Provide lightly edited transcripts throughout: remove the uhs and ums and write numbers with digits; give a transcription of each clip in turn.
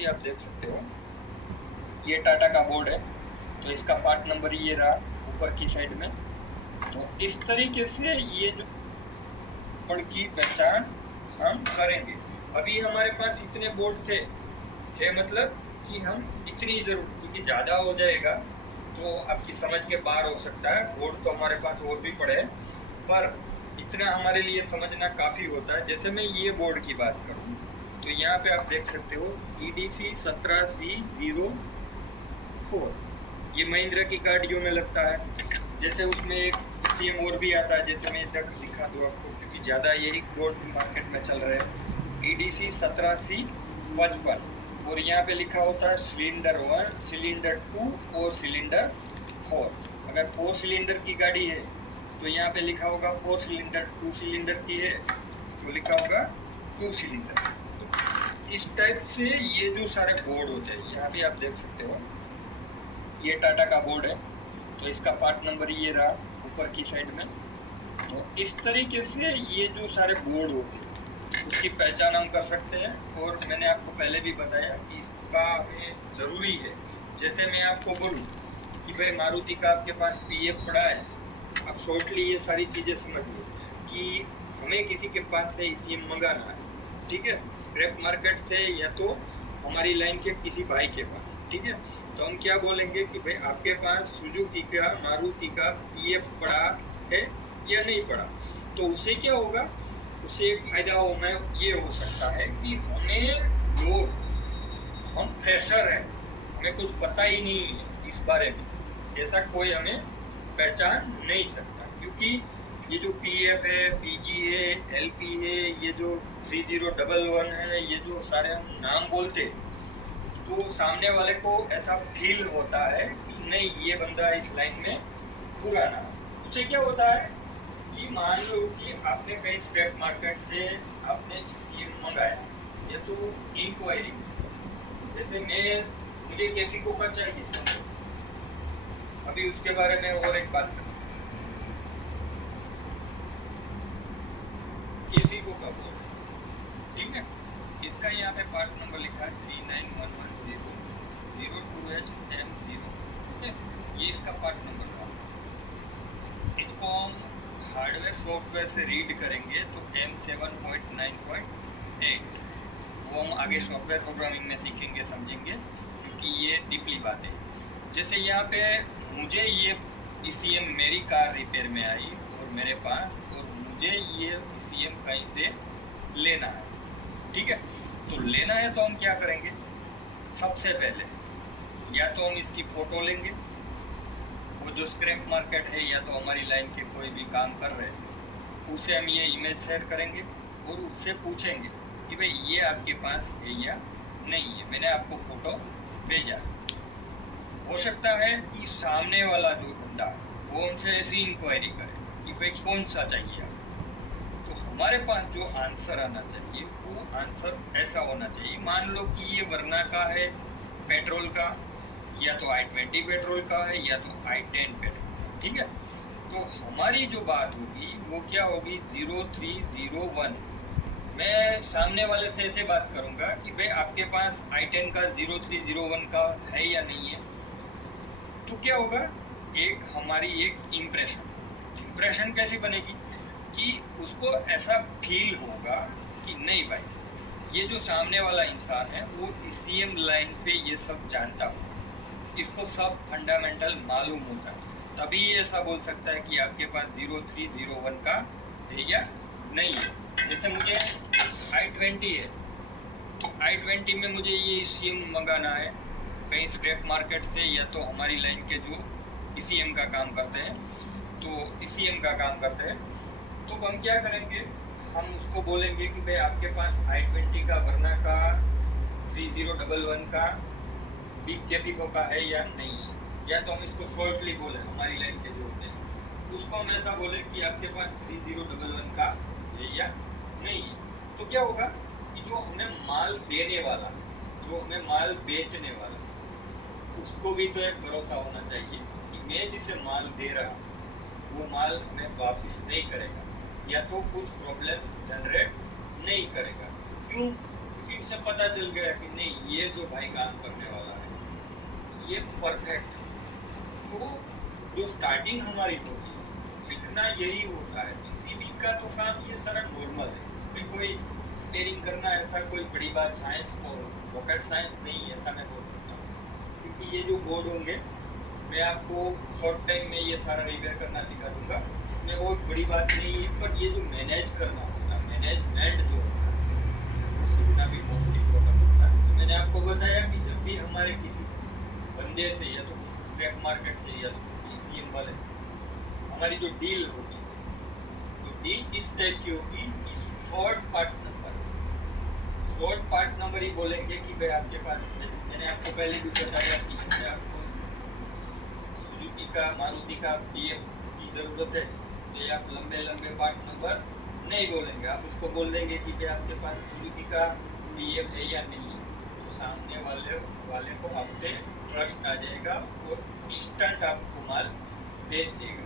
भी आप देख सकते हो ये टाटा का बोर्ड है, तो इसका पार्ट नंबर ये रहा ऊपर की साइड में। तो इस तरीके से ये जो बोर्ड की पहचान हम करेंगे। अभी हमारे पास इतने बोर्ड थे मतलब कि हम इतनी जरूर, क्योंकि ज़्यादा हो जाएगा तो आपकी समझ के बाहर हो सकता है। बोर्ड तो हमारे पास और भी पड़े हैं, पर इतना हमारे लिए समझना काफ़ी होता है। जैसे मैं ये बोर्ड की बात करूँ तो यहाँ पे आप देख सकते हो EDC 17C04, ये महिंद्रा की गाड़ियों में लगता है। जैसे उसमें एक ECM और भी आता है, जैसे मैं तक दिखा दूँ आपको, क्योंकि ज़्यादा यही बोर्ड मार्केट में चल रहे हैं। EDC 17C55, और यहाँ पे लिखा होता है सिलेंडर 1, सिलेंडर 2 और सिलेंडर 4। अगर 4 सिलेंडर की गाड़ी है तो यहाँ पे लिखा होगा 4 सिलेंडर, 2 सिलेंडर की है तो लिखा होगा 2 सिलेंडर। तो इस टाइप से ये जो सारे बोर्ड होते हैं, यहाँ भी आप देख सकते हो ये टाटा का बोर्ड है, तो इसका पार्ट नंबर ये रहा ऊपर की साइड में। तो इस तरीके से ये जो सारे बोर्ड होते हैं उसकी पहचान हम कर सकते हैं। और मैंने आपको पहले भी बताया कि इसका हमें ज़रूरी है। जैसे मैं आपको बोलूँ कि भाई मारुति का आपके पास PF पड़ा है, आप शॉर्टली ये सारी चीज़ें समझ लो कि हमें किसी के पास से ECM मंगाना है, ठीक है, स्क्रैप मार्केट से या तो हमारी लाइन के किसी भाई के पास, ठीक है। तो हम क्या बोलेंगे कि भाई आपके पास सुजुकी का, मारुति का PF पड़ा है या नहीं पड़ा। तो उससे क्या होगा, उससे एक फायदा होना ये हो सकता है कि हम फ्रेशर हैं, हमें कुछ पता ही नहीं है इस बारे में, ऐसा कोई हमें पहचान नहीं सकता। क्योंकि ये जो PF है, PG है, LP है, ये जो 3011 है, ये जो सारे हम नाम बोलते, तो सामने वाले को ऐसा फील होता है कि नहीं ये बंदा इस लाइन में पुराना है। उससे क्या होता है कि मान लो कि आपने कहीं स्क्रैप मार्केट से आपने ECM मंगाया, ये तो इंक्वायरी, जैसे मुझे कैफिको का चाहिए, अभी उसके बारे में और एक बात करें। कैफिको का बोर्ड, ठीक है, इसका यहाँ पे पार्ट नंबर लिखा है 39110002HM0, ठीक है, ये इसका पार्ट नंबर था। इसको हम हार्डवेयर सॉफ्टवेयर से रीड करेंगे तो M7.9.8, वो हम आगे सॉफ्टवेयर प्रोग्रामिंग में सीखेंगे, समझेंगे, क्योंकि ये डीपली बात है। जैसे यहाँ पे मुझे ये ECM मेरी कार रिपेयर में आई और मेरे पास, और मुझे ये ECM कहीं से लेना है, ठीक है। तो लेना है तो हम क्या करेंगे, सबसे पहले या तो हम इसकी फ़ोटो लेंगे, वो जो स्क्रैप मार्केट है या तो हमारी लाइन के कोई भी काम कर रहे हैं उससे हम ये इमेज शेयर करेंगे और उससे पूछेंगे कि भाई ये आपके पास है या नहीं है, मैंने आपको फ़ोटो भेजा। हो सकता है कि सामने वाला जो बंदा वो हमसे ऐसी इंक्वायरी करे कि भाई कौन सा चाहिए आपको। तो हमारे पास जो आंसर आना चाहिए वो आंसर ऐसा होना चाहिए, मान लो कि ये वरना का है पेट्रोल का, या तो i20 पेट्रोल का है या तो i10 पेट्रोल का, ठीक है। तो हमारी जो बात होगी वो क्या होगी, 0301, मैं सामने वाले से ऐसे बात करूंगा कि भाई आपके पास i10 का 0301 का है या नहीं है। तो क्या होगा, एक हमारी एक इम्प्रेशन कैसी बनेगी कि उसको ऐसा फील होगा कि नहीं भाई ये जो सामने वाला इंसान है वो ECM लाइन पे ये सब जानता हो, इसको सब फंडामेंटल मालूम होता है, तभी ये ऐसा बोल सकता है कि आपके पास 0301 का है या नहीं है। जैसे मुझे i20 है तो i20 में मुझे ये ECM मंगाना है कहीं स्क्रैप मार्केट से, या तो हमारी लाइन के जो ECM का काम करते हैं, तो ECM का काम करते हैं, तो हम क्या करेंगे, हम उसको बोलेंगे कि भाई आपके पास i20 का वरना का 3011 का बिग कैपिको का है या नहीं है। या तो हम इसको शॉर्टली बोले, हमारी लाइन के जो होते हैं उसको हम ऐसा बोले कि आपके पास 3011 का है या नहीं है। तो क्या होगा कि जो हमें माल देने वाला, जो हमें माल बेचने वाला, उसको भी तो एक भरोसा होना चाहिए कि मैं जिसे माल दे रहा हूँ वो माल हमें वापस नहीं करेगा या तो कुछ प्रॉब्लम जनरेट नहीं करेगा। क्यों? क्योंकि इससे पता चल गया कि नहीं ये जो भाई काम करने वाला है ये परफेक्ट। तो जो स्टार्टिंग हमारी होती है सीखना यही होता है। पीसीबी का तो काम ये सारा नॉर्मल है, इसमें कोई रिपेयरिंग करना ऐसा कोई बड़ी बात साइंस और रॉकेट साइंस नहीं है, ऐसा मैं बोल सकता हूँ। क्योंकि ये जो बोर्ड होंगे मैं आपको शॉर्ट टाइम में ये सारा रिपेयर करना सिखा दूंगा, इसमें बहुत बड़ी बात नहीं है। पर ये जो मैनेज करना होता है, मैनेजमेंट जो होता है वो सीखना भी मोस्ट इम्पोर्टेंट होता है। तो मैंने आपको बताया कि जब भी हमारे किसी बंदे से या तो स्क्रैप मार्केट से या तो पीसीएम वाले हमारी जो डील होगी, तो डील इस टाइप की होगी कि शॉर्ट पार्ट नंबर ही बोलेंगे कि भाई आपके पास, मैंने आपको पहले भी बताया कि आपको सुजुकी का मारुति का पीएम की जरूरत है, तो आप लंबे लंबे पार्ट नंबर नहीं बोलेंगे, आप उसको बोल देंगे कि भाई आपके पास सुजुकी का पीएम है या नहीं है। तो सामने वाले को आप पे ट्रस्ट आ जाएगा और इंस्टेंट आपको माल भेज देगा।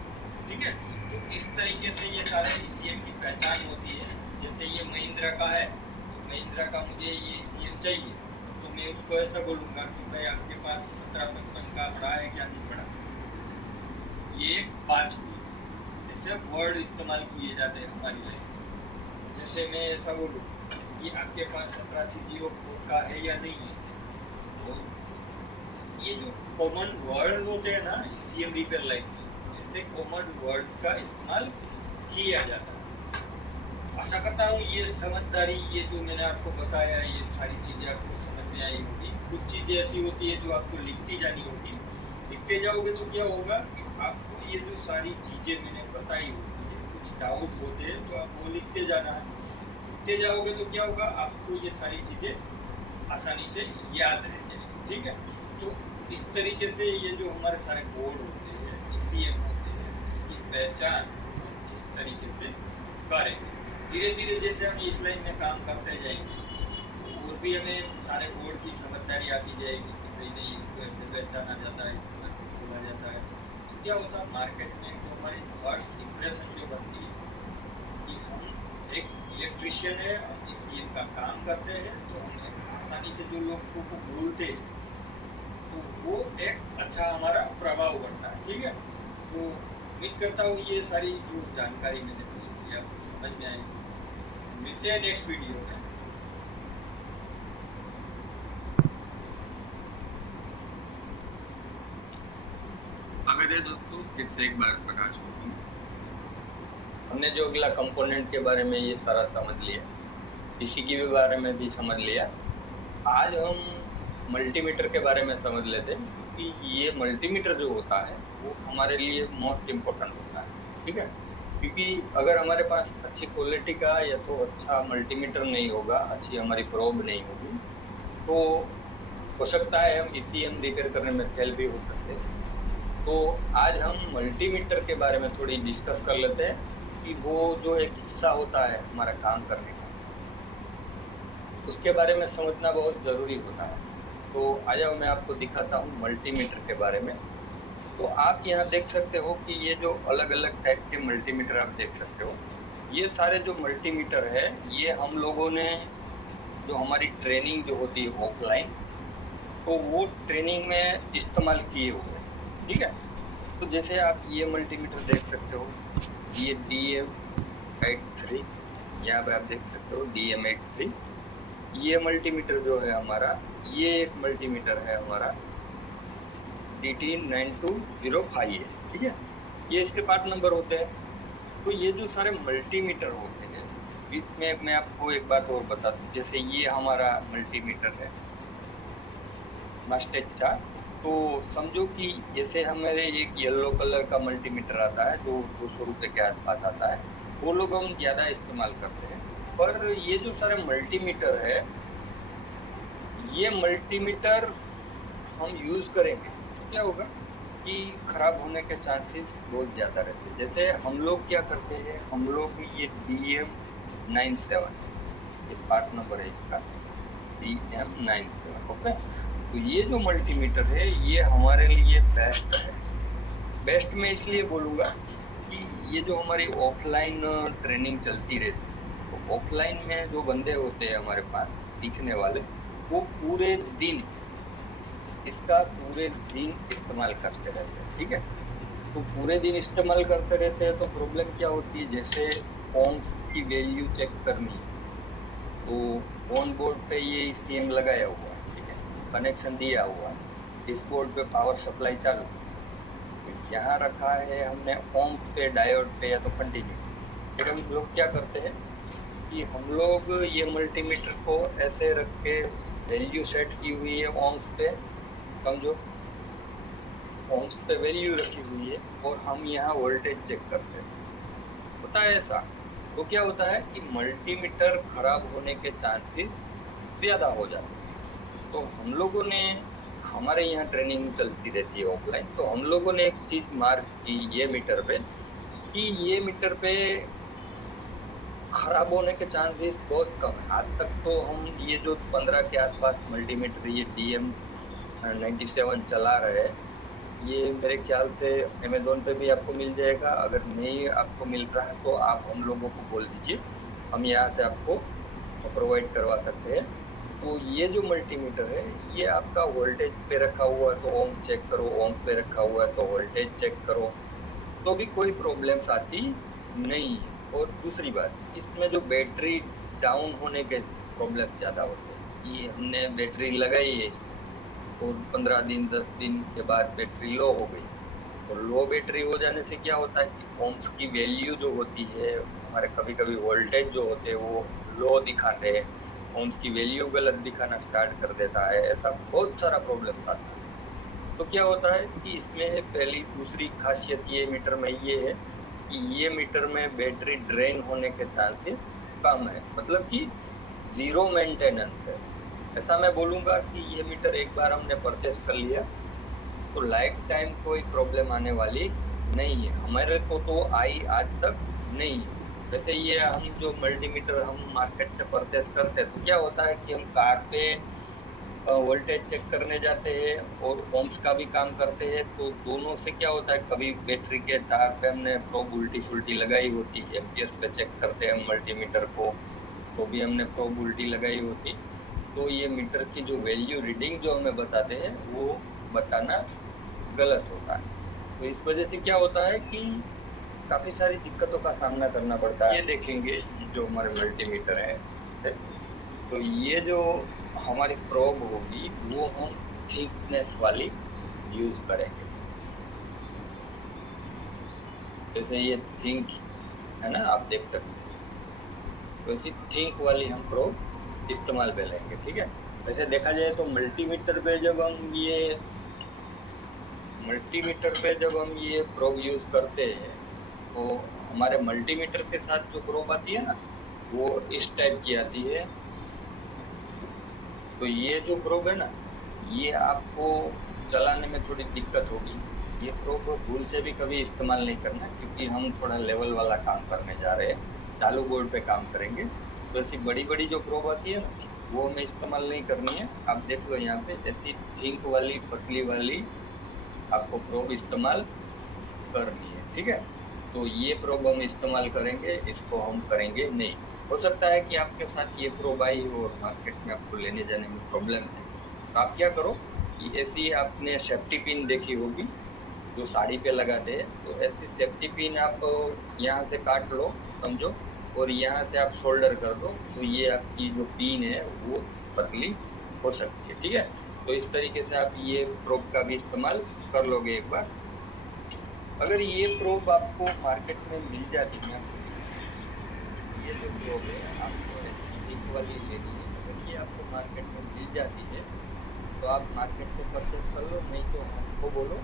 ठीक है, तो इस तरीके से ये सारे ईसीएम की पहचान होती है। जैसे ये महिंद्रा का है, तो महिंद्रा का मुझे ये ईसीएम चाहिए, तो मैं उसको ऐसा बोलूँगा कि भाई आपके पास 1755 का बड़ा है क्या नहीं बड़ा। ये एक बात हुई, जैसे वर्ड इस्तेमाल किए जाते हैं हमारी लाइफ। जैसे मैं ऐसा बोलूँ कि आपके पास 17C04 का है या नहीं है, तो ये जो कॉमन वर्ड होते हैं ना ईसीएम रिपेयर लाइन में, ऐसे कॉमन वर्ड्स का इस्तेमाल किया जाता है। आशा करता हूँ ये समझदारी, ये जो मैंने आपको बताया, ये सारी चीज़ें आपको समझ में आई होगी। कुछ चीज़ें ऐसी होती है जो आपको लिखती जानी होगी, लिखते जाओगे तो क्या होगा कि आपको ये जो सारी चीज़ें मैंने बताई होती है, कुछ डाउट होते हैं तो आपको लिखते जाना है। लिखते जाओगे तो क्या होगा, आपको ये सारी चीज़ें आसानी से याद रह जाएगी। ठीक है, तो इस तरीके से ये जो हमारे सारे बोर्ड होते हैं, ईसीएम होते हैं, इसकी पहचान इस तरीके से करेंगे। धीरे धीरे जैसे हम इस लाइन में काम करते जाएंगे और भी हमें सारे बोर्ड की समझदारी आती जाएगी कि भाई नहीं इसको ऐसे पहचाना जाता है, इसको बोला जाता है। तो क्या होता है मार्केट में जो हमारी फर्स्ट इंप्रेशन जो बनती है कि हम एक इलेक्ट्रिशियन है, हम ईसीएम का काम करते हैं, तो हम आसानी से जो लोगों को बोलते हैं तो वो एक अच्छा हमारा प्रभाव बनता है। ठीक है, तो उम्मीद करता हूँ ये सारी जो जानकारी मैंने दी आपको समझ में आएगी। मिलते हैं नेक्स्ट वीडियो में। स्वागत है दोस्तों, फिर से एक बार प्रकाश होगी। हमने जो अगला कंपोनेंट के बारे में ये सारा समझ लिया, इसी के बारे में भी समझ लिया। आज हम मल्टीमीटर के बारे में समझ लेते हैं, क्योंकि ये मल्टीमीटर जो होता है वो हमारे लिए मोस्ट इम्पोर्टेंट होता है। ठीक है, क्योंकि अगर हमारे पास अच्छी क्वालिटी का या तो अच्छा मल्टीमीटर नहीं होगा, अच्छी हमारी प्रोब नहीं होगी, तो हो सकता है हम ईसीएम रिपेयर करने में फेल भी हो सकते हैं। तो आज हम मल्टीमीटर के बारे में थोड़ी डिस्कस कर लेते हैं कि वो जो एक हिस्सा होता है हमारा काम करने का, उसके बारे में समझना बहुत ज़रूरी होता है। तो आ जाओ मैं आपको दिखाता हूँ मल्टीमीटर के बारे में। तो आप यहाँ देख सकते हो कि ये जो अलग अलग टाइप के मल्टीमीटर आप देख सकते हो, ये सारे जो मल्टीमीटर है ये हम लोगों ने जो हमारी ट्रेनिंग जो होती है ऑफलाइन, तो वो ट्रेनिंग में इस्तेमाल किए हुए हैं। ठीक है, तो जैसे आप ये मल्टीमीटर देख सकते हो, ये DM83, यहाँ पे आप देख सकते हो DM83। ये मल्टीमीटर जो है हमारा, ये एक मल्टीमीटर है हमारा DT9205 है। ठीक है, ये इसके पार्ट नंबर होते हैं। तो ये जो सारे मल्टीमीटर होते हैं, इसमें मैं आपको एक बात और बता दूं, जैसे ये हमारा मल्टीमीटर है मास्टेचा, तो समझो कि जैसे हमारे एक येलो कलर का मल्टीमीटर आता है जो 200 रुपये के आसपास आता है, वो लोग हम ज़्यादा इस्तेमाल करते हैं। पर ये जो सारे मल्टीमीटर है, ये मल्टीमीटर हम यूज़ करेंगे क्या होगा कि ख़राब होने के चांसेस बहुत ज़्यादा रहते हैं। जैसे हम लोग क्या करते हैं, हम लोग ये DM97, ये पार्ट नंबर है इसका DM97। ओके, तो ये जो मल्टीमीटर है ये हमारे लिए बेस्ट है। बेस्ट मैं इसलिए बोलूँगा कि ये जो हमारी ऑफलाइन ट्रेनिंग चलती रहती है, तो ऑफलाइन में जो बंदे होते हैं हमारे पास दिखने वाले, वो पूरे दिन इसका पूरे दिन इस्तेमाल करते रहते हैं। ठीक है, तो पूरे दिन इस्तेमाल करते रहते हैं तो प्रॉब्लम क्या होती है, जैसे ohms की वैल्यू चेक करनी है तो ऑन बोर्ड पे ये सीएम लगाया हुआ है, ठीक है, कनेक्शन दिया हुआ है, इस बोर्ड पे पावर सप्लाई चालू, तो यहाँ रखा है हमने ohms पे, डायोड पे या तो कंटिन्यू। फिर हम लोग क्या करते हैं कि हम लोग ये मल्टीमीटर को ऐसे रख के वैल्यू सेट की हुई है ohms पे, समझो ohms पे वैल्यू रखी हुई है और हम यहाँ वोल्टेज चेक करते हैं, होता है ऐसा। तो क्या होता है कि मल्टीमीटर खराब होने के चांसेस ज़्यादा हो जाते हैं। तो हम लोगों ने, हमारे यहाँ ट्रेनिंग चलती रहती है ऑफलाइन, तो हम लोगों ने एक चीज़ मार्क की ये मीटर पे कि ये मीटर पे खराब होने के चांसेस बहुत कम है। आज तक तो हम ये जो 15 के आसपास मल्टीमीटर ये DM97 चला रहे हैं, ये मेरे ख्याल से अमेज़ोन पे भी आपको मिल जाएगा। अगर नहीं आपको मिल रहा है तो आप हम लोगों को बोल दीजिए, हम यहाँ से आपको प्रोवाइड करवा सकते हैं। तो ये जो मल्टीमीटर है ये आपका वोल्टेज पे रखा हुआ है तो ओम चेक करो, ओम पे रखा हुआ है तो वोल्टेज चेक करो, तो भी कोई प्रॉब्लम्स आती नहीं है। और दूसरी बात, इसमें जो बैटरी डाउन होने के प्रॉब्लम ज़्यादा होते हैं। ये हमने बैटरी लगाई है और 15 दिन 10 दिन के बाद बैटरी लो हो गई, और लो बैटरी हो जाने से क्या होता है कि ohms की वैल्यू जो होती है, हमारे कभी कभी वोल्टेज जो होते हैं वो लो दिखाते हैं, ohms की वैल्यू गलत दिखाना स्टार्ट कर देता है, ऐसा बहुत सारा प्रॉब्लम आता है। तो क्या होता है कि इसमें पहली दूसरी खासियत ये मीटर में ये है कि ये मीटर में बैटरी ड्रेन होने के चांसेस कम है, मतलब कि ज़ीरो मेंटेनेंस है। ऐसा मैं बोलूँगा कि ये मीटर एक बार हमने परचेस कर लिया तो लाइफ टाइम कोई प्रॉब्लम आने वाली नहीं है, हमारे को तो आई आज तक नहीं है। वैसे ये हम जो मल्टीमीटर हम मार्केट से परचेस करते हैं तो क्या होता है कि हम कार पे वोल्टेज चेक करने जाते हैं और ohms का भी काम करते हैं, तो दोनों से क्या होता है, कभी बैटरी के तार पे हमने प्रोब उल्टी सुल्टी लगाई होती, एम्पियर्स पे चेक करते हैं मल्टीमीटर को तो भी हमने प्रोब उल्टी लगाई होती, तो ये मीटर की जो वैल्यू रीडिंग जो हमें बताते हैं वो बताना गलत होता है। तो इस वजह से क्या होता है कि काफ़ी सारी दिक्कतों का सामना करना पड़ता है। ये देखेंगे जो हमारे मल्टीमीटर है, तो ये जो हमारी प्रोब होगी वो हम थिकनेस वाली यूज़ करेंगे। जैसे ये थिंक है ना, आप देख सकते हैं, तो इसी थिंक वाली हम प्रोब इस्तेमाल में लेंगे। ठीक है, वैसे देखा जाए तो मल्टीमीटर पे जब हम ये प्रोब यूज़ करते हैं तो हमारे मल्टीमीटर के साथ जो प्रोब आती है ना वो इस टाइप की आती है। तो ये जो प्रोब है ना, ये आपको चलाने में थोड़ी दिक्कत होगी। ये प्रोब भूल से भी कभी इस्तेमाल नहीं करना, क्योंकि हम थोड़ा लेवल वाला काम करने जा रहे हैं, चालू बोर्ड पे काम करेंगे। तो ऐसी बड़ी बड़ी जो प्रोब आती है ना वो हमें इस्तेमाल नहीं करनी है। आप देख लो यहाँ पे ऐसी थिंक वाली पतली वाली आपको प्रोब इस्तेमाल करनी है। ठीक है, तो ये प्रोब हम इस्तेमाल करेंगे, इसको हम करेंगे नहीं। हो सकता है कि आपके साथ ये प्रोब आई हो और मार्केट में आपको लेने जाने में प्रॉब्लम है, तो आप क्या करो कि ऐसी आपने सेफ्टी पिन देखी होगी जो साड़ी पे लगाते हैं, तो ऐसी सेफ्टी पिन आप यहाँ से काट लो समझो, और यहाँ से आप शोल्डर कर दो, तो ये आपकी जो पिन है वो पतली हो सकती है। ठीक है, तो इस तरीके से आप ये प्रोब का भी इस्तेमाल कर लोगे एक बार। अगर ये प्रोब आपको मार्केट में मिल जाती है, ये जो प्रोब है आपको ऐसी वाली लेनी है, अगर ये आपको मार्केट में मिल जाती है तो आप मार्केट से परचेस कर लो, नहीं तो हमको बोलो,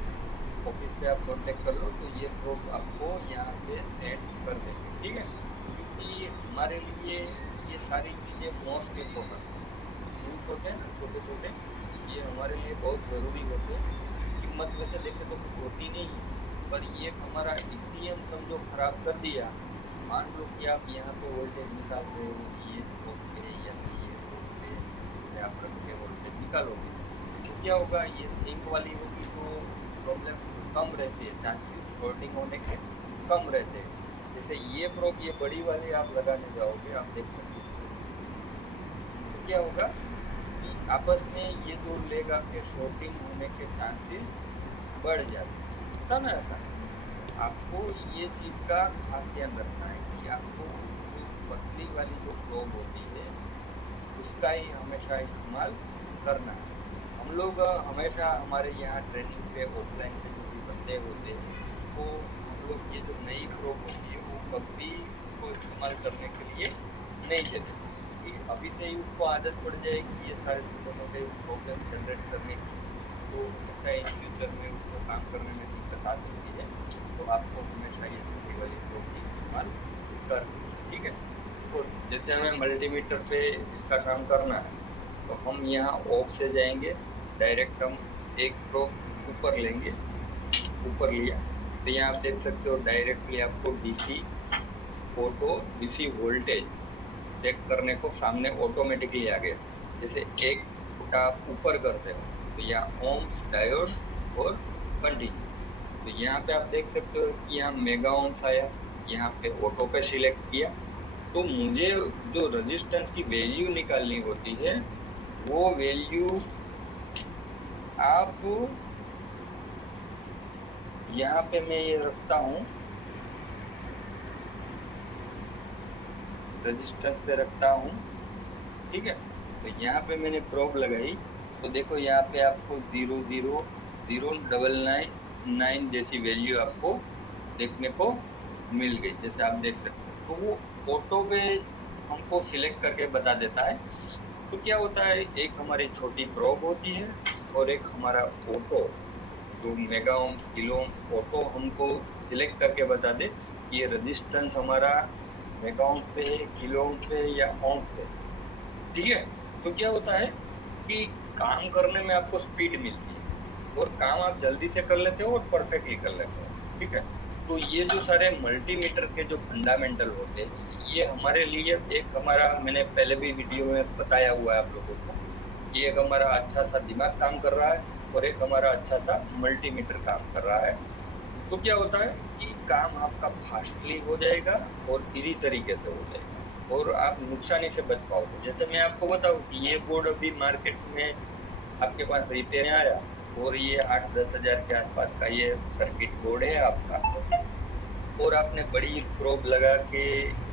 ऑफिस पे आप कॉन्टेक्ट कर लो, तो ये प्रोब आपको यहाँ पे सेट कर देंगे। ठीक है, क्योंकि हमारे लिए ये सारी चीज़ें मोस्ट इम्पोर्टेंट है ना, छोटे छोटे ये हमारे लिए बहुत ज़रूरी होते हैं। कीमत वैसे देखे तो कुछ होती नहीं है, पर ये हमारा ECM समझो खराब कर दिया। मान लो कि आप यहाँ पे वोल्टेज निकाल रहे हो, ये पोर्ट पे या ये पोर्ट पे आप रख के वोल्टेज निकालोगे, तो क्या होगा, ये सिंक वाली होगी तो प्रॉब्लम कम रहती है, चांसेस शॉर्टिंग होने के कम रहते हैं। जैसे ये प्रोब ये बड़ी वाली आप लगाने जाओगे, आप देख सकते हो क्या होगा कि आपस में ये दो लेग आपके शॉर्टिंग होने के चांसेस बढ़ जाते हैं। होता ना ऐसा, आपको ये चीज का खास ध्यान रखना है कि आपको जो पतली वाली जो प्रोब होती है उसका ही हमेशा इस्तेमाल करना है। हम लोग हमेशा हमारे यहाँ ट्रेनिंग पे ऑफलाइन पे जो भी बंदे होते हैं वो हम लोग ये जो नई प्रोब होती है वो कभी उसको इस्तेमाल करने के लिए नहीं देते, कि अभी से ही उसको आदत पड़ जाएगी ये सारे छोटे मोटे प्रॉब्लम जनरेट करने की, तो हो सकता है इन फ्यूचर में उसको काम करने में दिक्कत आ सकती है। तो आपको हमेशा ये छोटी वाली प्रोब की इस्तेमाल करनी है, ठीक है। और जैसे हमें मल्टीमीटर पे इसका काम करना है तो हम यहाँ ऑफ से जाएंगे, डायरेक्ट हम एक प्रोब ऊपर लेंगे, ऊपर लिया तो यहाँ आप देख सकते हो डायरेक्टली आपको DC auto DC voltage check करने को सामने ऑटोमेटिकली आ गया। जैसे एक फुट आप ऊपर करते हो तो यहाँ ओम्स, डायोड और कंटिन्यू, तो यहाँ पे आप देख सकते हो कि यहाँ मेगा ओम्स आया, यहाँ पे ऑटो पे सिलेक्ट किया। तो मुझे जो रेजिस्टेंस की वैल्यू निकालनी होती है वो वैल्यू आप यहाँ पे मैं ये रखता हूँ, रेजिस्टेंस पे रखता हूँ, ठीक है। तो यहाँ पे मैंने प्रोब लगाई तो देखो यहाँ पे आपको 0000999 जैसी वैल्यू आपको देखने को मिल गई, जैसे आप देख सकते हो। तो वो ऑटो पे हमको सिलेक्ट करके बता देता है। तो क्या होता है, एक हमारी छोटी प्रोब होती है और एक हमारा ऑटो जो mega ohms, kilo ohms auto हमको सिलेक्ट करके बता दे कि ये रेजिस्टेंस हमारा मेगा ओम्स पे है, किलो ओम्स पे या ओम्स पे, ठीक है। तो क्या होता है कि काम करने में आपको स्पीड मिलती है और काम आप जल्दी से कर लेते हो और परफेक्टली कर लेते हो, ठीक है। तो ये जो सारे मल्टीमीटर के जो फंडामेंटल होते हैं ये हमारे लिए एक हमारा, मैंने पहले भी वीडियो में बताया हुआ है आप लोगों को, कि एक हमारा अच्छा सा दिमाग काम कर रहा है और एक हमारा अच्छा सा मल्टीमीटर काम कर रहा है। तो क्या होता है कि काम आपका फास्टली हो जाएगा और इजी तरीके से हो जाएगा और आप नुकसानी से बच पाओगे। जैसे मैं आपको बताऊं कि ये बोर्ड अभी मार्केट में आपके पास रिपेयर में आया और ये 8-10 हज़ार के आसपास का ये सर्किट बोर्ड है आपका, और आपने बड़ी प्रोब लगा के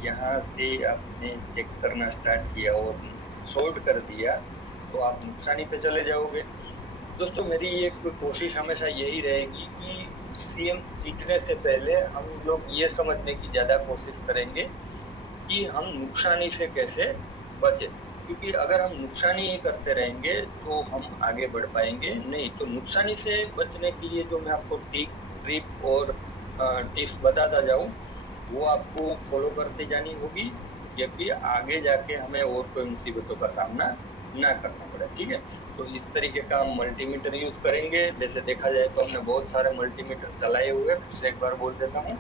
यहाँ से आपने चेक करना स्टार्ट किया और शॉर्ट कर दिया तो आप नुकसानी पे चले जाओगे। दोस्तों मेरी एक कोशिश हमेशा यही रहेगी कि सीएम सीखने से पहले हम लोग ये समझने की ज़्यादा कोशिश करेंगे कि हम नुकसानी से कैसे बचें, क्योंकि अगर हम नुकसानी ही करते रहेंगे तो हम आगे बढ़ पाएंगे नहीं। तो नुकसानी से बचने के लिए जो मैं आपको ट्रिप और टिप्स बताता जाऊँ वो आपको फॉलो करते जानी होगी, जबकि आगे जाके हमें और कोई मुसीबतों का सामना ना करना पड़े, ठीक है। तो इस तरीके का हम मल्टीमीटर यूज करेंगे। वैसे देखा जाए तो हमने बहुत सारे मल्टीमीटर चलाए हुए, फिर से एक बार बोल देता हूँ,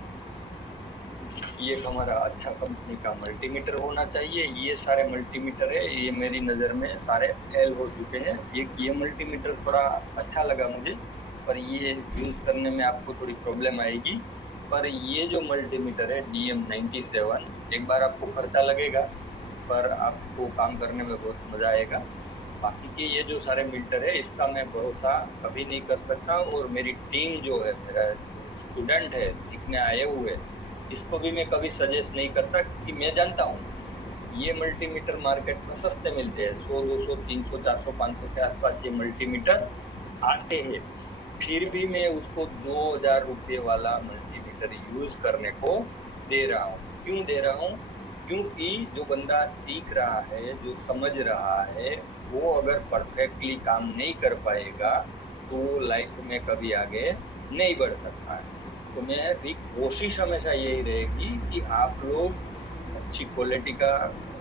ये एक हमारा अच्छा कंपनी का मल्टीमीटर होना चाहिए। ये सारे मल्टीमीटर है, ये मेरी नज़र में सारे फेल हो चुके हैं। ये मल्टीमीटर थोड़ा अच्छा लगा मुझे, पर ये यूज़ करने में आपको थोड़ी प्रॉब्लम आएगी। पर ये जो मल्टीमीटर है DM97, एक बार आपको खर्चा लगेगा पर आपको काम करने में बहुत मज़ा आएगा। बाकी के ये जो सारे मीटर है इसका मैं भरोसा कभी नहीं कर सकता, और मेरी टीम जो है, मेरा स्टूडेंट है सीखने आए हुए, इसको भी मैं कभी सजेस्ट नहीं करता, क्योंकि मैं जानता हूँ ये मल्टीमीटर मार्केट में सस्ते मिलते हैं, 100, 200, 300, 400, 500 के आसपास ये मल्टीमीटर आते हैं। फिर भी मैं उसको 2000 रुपये वाला मल्टीमीटर यूज करने को दे रहा हूँ। क्यों दे रहा हूँ? क्योंकि जो बंदा सीख रहा है, जो समझ रहा है, वो अगर परफेक्टली काम नहीं कर पाएगा तो लाइफ में कभी आगे नहीं बढ़ सकता है। तो मेरी कोशिश हमेशा यही रहेगी कि आप लोग अच्छी क्वालिटी का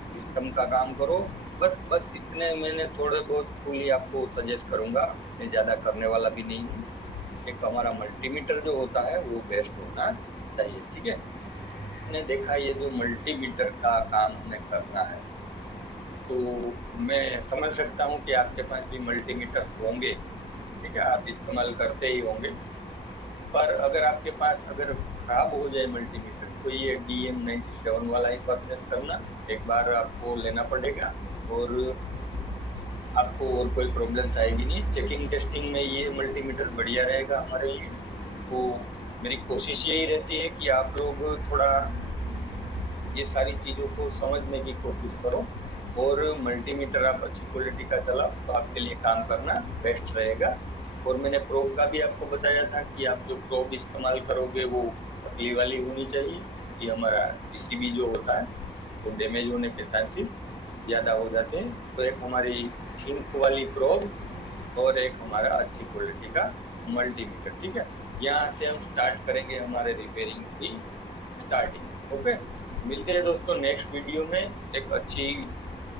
सिस्टम का काम करो। बस इतने मैंने थोड़े बहुत टूल ही आपको सजेस्ट करूँगा, मैं ज़्यादा करने वाला भी नहीं हूँ। एक हमारा मल्टीमीटर जो होता है वो बेस्ट होना चाहिए, ठीक है। मैंने देखा ये जो मल्टीमीटर का काम हमें करना है तो मैं समझ सकता हूँ कि आपके पास भी मल्टीमीटर होंगे, ठीक है, आप इस्तेमाल करते ही होंगे। पर अगर आपके पास अगर खराब हो जाए मल्टीमीटर तो ये DM97 वाला ही परचेस करना, एक बार आपको लेना पड़ेगा और आपको और कोई प्रॉब्लम्स आएगी नहीं। चेकिंग टेस्टिंग में ये मल्टीमीटर बढ़िया रहेगा हमारे लिए। तो मेरी कोशिश यही रहती है कि आप लोग थोड़ा ये सारी चीज़ों को समझने की कोशिश करो, और मल्टीमीटर आप अच्छी क्वालिटी का चलाओ तो आपके लिए काम करना बेस्ट रहेगा। और मैंने प्रोब का भी आपको बताया था कि आप जो प्रोब इस्तेमाल करोगे वो पतली वाली होनी चाहिए, कि हमारा पीसीबी जो होता है वो डैमेज होने के चांसेस ज़्यादा हो जाते हैं। तो एक हमारी थिंक वाली प्रोब और एक हमारा अच्छी क्वालिटी का मल्टीमीटर, ठीक है। यहाँ से हम स्टार्ट करेंगे हमारे रिपेयरिंग की स्टार्टिंग। ओके, मिलते हैं दोस्तों नेक्स्ट वीडियो में। एक अच्छी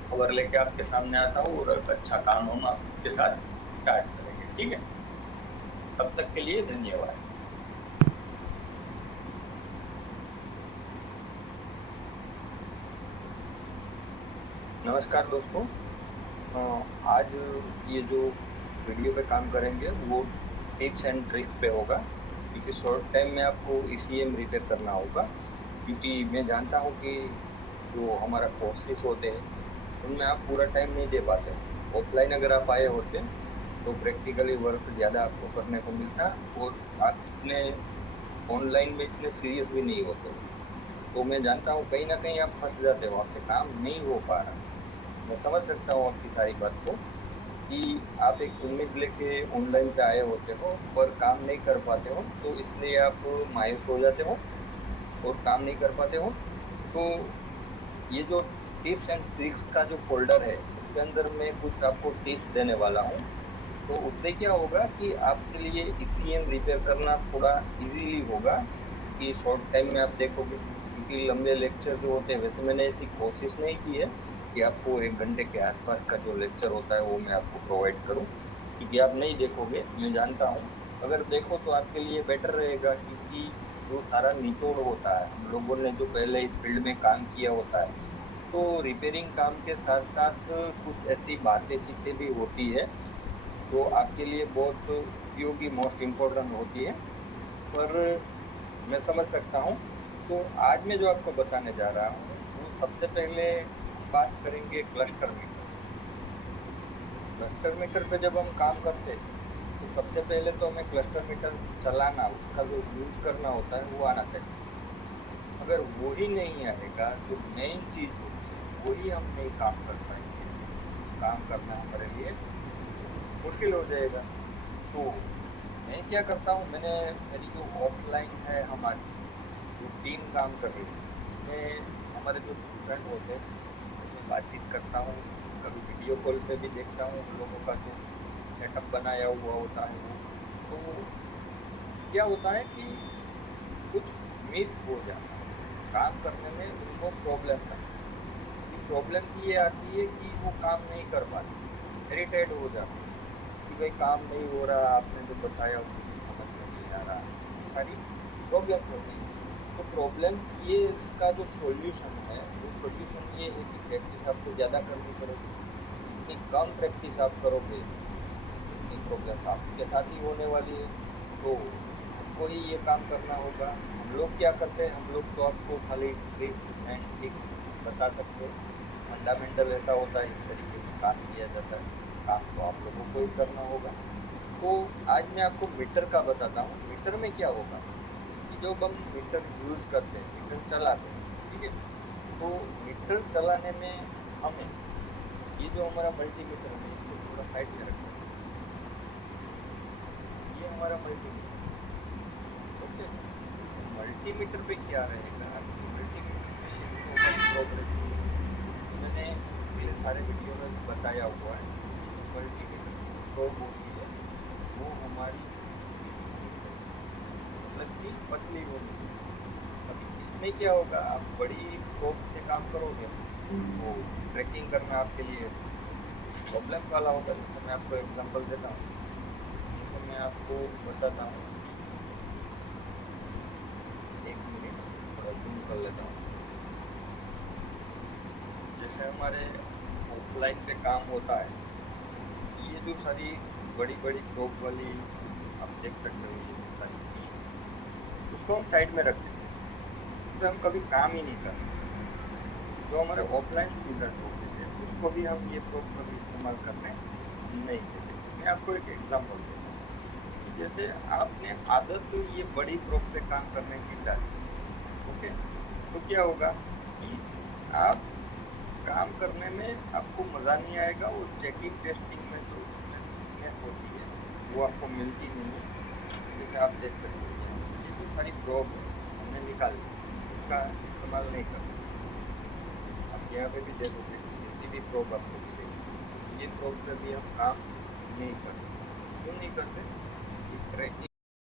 खबर लेके आपके सामने आता हूँ और एक अच्छा काम हम आपके साथ स्टार्ट करेंगे, ठीक है। तब तक के लिए धन्यवाद। नमस्कार दोस्तों, आज ये जो वीडियो पे काम करेंगे वो टिप्स एंड ट्रिक्स पे होगा, क्योंकि शॉर्ट टाइम में आपको ईसीएम रिपेयर करना होगा। क्योंकि मैं जानता हूँ कि जो हमारा कोर्सेस होते हैं उनमें आप पूरा टाइम नहीं दे पाते। ऑफलाइन अगर आप आए होते तो प्रैक्टिकली वर्क ज़्यादा आपको करने को मिलता, और आप इतने ऑनलाइन में इतने सीरियस भी नहीं होते। तो मैं जानता हूँ कहीं ना कहीं आप फंस जाते हो, आपसे काम नहीं हो पा रहा। मैं समझ सकता हूँ आपकी सारी बात को, कि आप एक उम्मीद लेके ऑनलाइन पे आए होते हो पर काम नहीं कर पाते हो, तो इसलिए आप मायूस हो जाते हो और काम नहीं कर पाते हो। तो ये जो टिप्स एंड ट्रिक्स का जो फोल्डर है उसके अंदर मैं कुछ आपको टिप्स देने वाला हूँ। तो उससे क्या होगा कि आपके लिए ईसीएम रिपेयर करना थोड़ा इजीली होगा, कि शॉर्ट टाइम में आप देखोगे। क्योंकि लंबे लेक्चर जो होते हैं, वैसे मैंने ऐसी कोशिश नहीं की है कि आपको 1 घंटे के आसपास का जो लेक्चर होता है वो मैं आपको प्रोवाइड करूं, क्योंकि आप नहीं देखोगे, मैं जानता हूं। अगर देखो तो आपके लिए बेटर रहेगा, क्योंकि जो सारा निचोड़ होता है, हम लोगों ने जो पहले इस फील्ड में काम किया होता है, तो रिपेयरिंग काम के साथ साथ कुछ ऐसी बातें चीजें भी होती है जो आपके लिए बहुत उपयोगी, मोस्ट इम्पोर्टेंट होती है। पर मैं समझ सकता हूँ। तो आज मैं जो आपको बताने जा रहा हूँ वो सबसे पहले हम बात करेंगे क्लस्टर मीटर। क्लस्टर मीटर पे जब हम काम करते हैं तो सबसे पहले तो हमें क्लस्टर मीटर चलाना, उसका जो यूज करना होता है वो आना चाहिए। अगर वो ही नहीं आएगा, जो मेन चीज होती है वही हम नहीं काम कर पाएंगे, काम करना हमारे लिए मुश्किल हो जाएगा। तो मैं क्या करता हूँ, मैंने मेरी जो ऑफलाइन है, हमारी जो टीम काम कर रही है, मैं हमारे जो स्टूडेंट होते हैं उनसे बातचीत करता हूँ। कभी वीडियो कॉल पे भी देखता हूँ उन लोगों का जो सेटअप बनाया हुआ होता है वो। तो क्या होता है कि कुछ मिस हो जाता है, काम करने में उनको प्रॉब्लम लगती है। प्रॉब्लम ये आती है कि वो काम नहीं कर पाते, इरिटेट हो जाते हैं कि भाई काम नहीं हो रहा, आपने जो बताया वो मुझे समझ में नहीं आ रहा। सारी प्रॉब्लम होती है। तो प्रॉब्लम ये इसका जो सॉल्यूशन है, वो सॉल्यूशन ये है कि प्रैक्टिस आपको ज़्यादा करनी पड़ेगी। जितनी कम प्रैक्टिस आप करोगे उतनी प्रॉब्लम आपके साथ ही होने वाली है। तो हमको ही ये काम करना होगा। हम लोग क्या करते हैं, हम लोग तो आपको खाली ट्रिक्स एंड ट्रिक्स बता सकते हैं। फंडामेंटल ऐसा होता है, इस तरीके से काम किया जाता है। काम तो आप लोगों को ही करना होगा। तो आज मैं आपको मीटर का बताता हूँ। मीटर में क्या होगा कि जब हम मीटर यूज करते हैं, मीटर चलाते हैं, ठीक है। तो मीटर चलाने में हमें ये जो हमारा मल्टीमीटर है, इसको थोड़ा साइड में रखते हैं। ये हमारा मल्टीमीटर, ओके। मल्टीमीटर पे क्या रहेगा कि मल्टीमीटर पे ये जो हमारी प्रोग्रेस, मैंने पिछले सारे वीडियो में बताया हुआ है, ये जो मल्टीमीटर की जो प्रोब होती है वो हमारी थिक होनी चाहिए, मतलब कि पतली होनी चाहिए। अभी इसमें क्या होगा, आप बड़ी प्रोब से काम करोगे तो ट्रैकिंग करना आपके लिए प्रॉब्लम वाला होगा। जैसे मैं आपको एग्जांपल देता हूँ, जैसे मैं आपको बताता हूँ, 1 मिनट थोड़ा जूम कर लेता हूँ। जैसे हमारे ऑफलाइन पे काम होता है, ये जो सारी बड़ी बड़ी प्रोब वाली आप देख सकते हो, ये जो सारी चीज़, उसको हम साइड में रख देते हैं, उस पर हम कभी काम ही नहीं करते। जो हमारे ऑफलाइन स्टूडेंट होते हैं उसको भी हम ये प्रोब कभी इस्तेमाल करने नहीं देते। मैं आपको एक एग्जांपल देता हूँ कि जैसे आपने आदत ये बड़ी प्रोब से काम करने की डाली, ओके, तो क्या होगा कि आप काम करने में आपको मज़ा नहीं आएगा, वो चेकिंग टेस्टिंग में जो उसमें थिकनेस होती है, वो आपको मिलती नहीं है। जैसे आप देख सकते हैं ये जो सारी प्रोब है हमने निकाल ली, इसका इस्तेमाल नहीं कर सकते। आप यहाँ पे भी देखोगे जितनी भी प्रोब आपको मिलेगी, ये प्रोब से भी हम काम नहीं कर सकते। क्यों नहीं करते? कि ट्रैकिंग